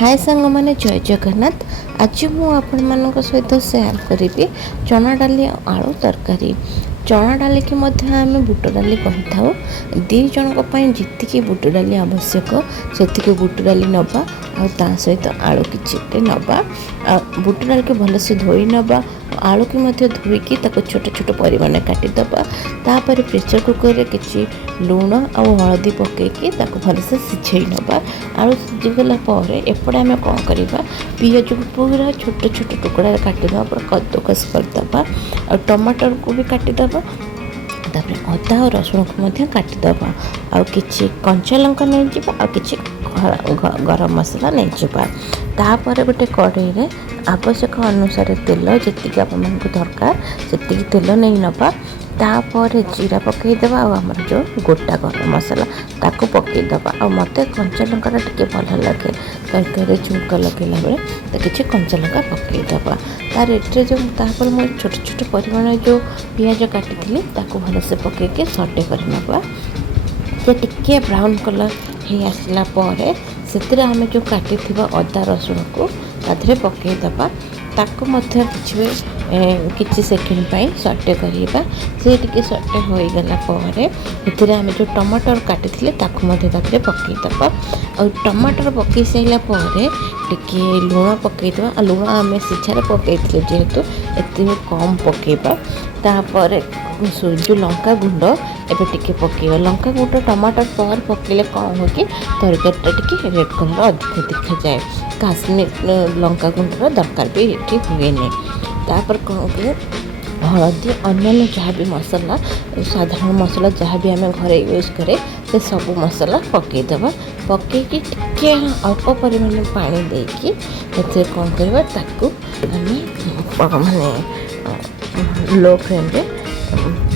हाय सांग मैंने जय जगन्नाथ। आज मु आपण मान सहित सेयार करी चना डाली आलू तरकारी। चना डाली की आम बुट डाली कही था। दी जन जी बुट डाली आवश्यक से बुट डाली नवा आ सहित आलू कि नवा बुट डाल के भलसे धोई नवा आलू की धोईकी छोट छोट परिमाण काटिदबा। तापर प्रेसर कुकर रे किसी लुण आ हलदी पकईकी भलसे सिझे नवा। आलू सिझीगला एपटे आम कौन करवा पिज को पूरा छोट छोट टुकड़ा काटिदबा पूरा कद्दूकस करदबा और टमाटर को भी काटिदबा। तापर अदा और रसुण को काटिदबा आ कि कंचा लंका नहीं जावा आ कि गरम मसला नहीं जावा। तापर गोटे कड़ाई रे आवश्यक अनुसार तेल जी आप दरकार से तेल नहीं नवा। तापर जीरा पकईदबा आमर जो गोटा गरम मसला ताको पकईदबा आ मत कंचा लंका टे भल लगे तरकारी झुंक लगेला बेले तो किसी कंचा लंका पकईदबा। तार एट्रे जो तापर मैं छोट छोट परिमाण जो पियाज काटी भलसे पकईके सटे करनबा। से टिके ब्राउन कलर हो आसला से आम जो काटी अदा रसुण को ताधे पकईदबा ताको किसी सेकेंड पाई सटे करवा। से टिके सटे हो गला आम जो टमाटर काटी ताधे पकईदबा और टमाटर पकई सारा टिके लुण पकईदबा। लुण आम सिझार पकई जेहेतु एत कम पकईबा। तापर जो लंका गुंड एबे टिके पकईबा। लंका गुंड टमाटर पर पकईले कौन हो कि तरकारीटा टिके रेड कलर अधिक देखा जाए। काश्मीर लंका गुंडर दरकार भी ये हुए नहीं। तापर कौन कि हलदी अन्य जहाँ भी मसला साधारण मसला जहाँ भी आम घरे यूज करे से सब मसला पकईदबा। पकईकी टिके अल्प परिमाण पानी देकी कौन करवा ताकू माने लो फ्लेम रे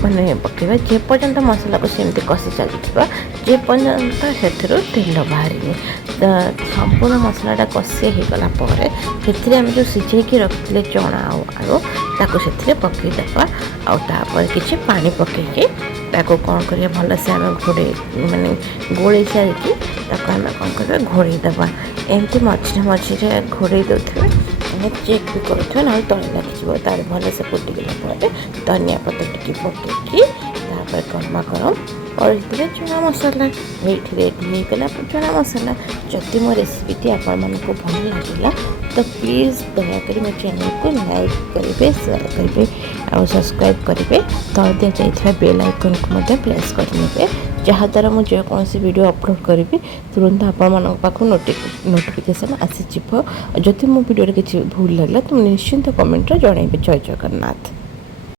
माने पकईबा जे पर्यंत मसला को सेमती कषि चलता जे पर्यंत से तेल बाहर संपूर्ण मसलाटा कषि होगला से आम जो सिझे रखते चना आलू ताको से पकईदबा आपर किसी पानी पकईकी ताको कौन कर भलसे आम घोड़े माने गोल सारिकी आम कौन कर घोड़ेदबा। एमती मझे मझे घोड़े दे चेक भी करुवे ना तले लगे तार भलसे फुटिगला धनिया पत्र टी पकईकी गरमा गरम और चना मसला ये रेडी होगला चना मसला। जदि मो रेसिपीटी आपको भल लगे तो प्लीज़ दयाकोरी मो चैनल को लाइक करेंगे शेयर करेंगे और सब्सक्राइब करेंगे। तल दि जाइए बेल आइकन को प्रेस करेंगे जहाँद्वारा मुझे कौन वीडियो अपलोड करी तुरंत आपण पाक नोटिफिकेशन आसीज। जदि मो वीडियो किसी भूल लगे तो निश्चिंत कमेंट जनइबे। जय जगन्नाथ।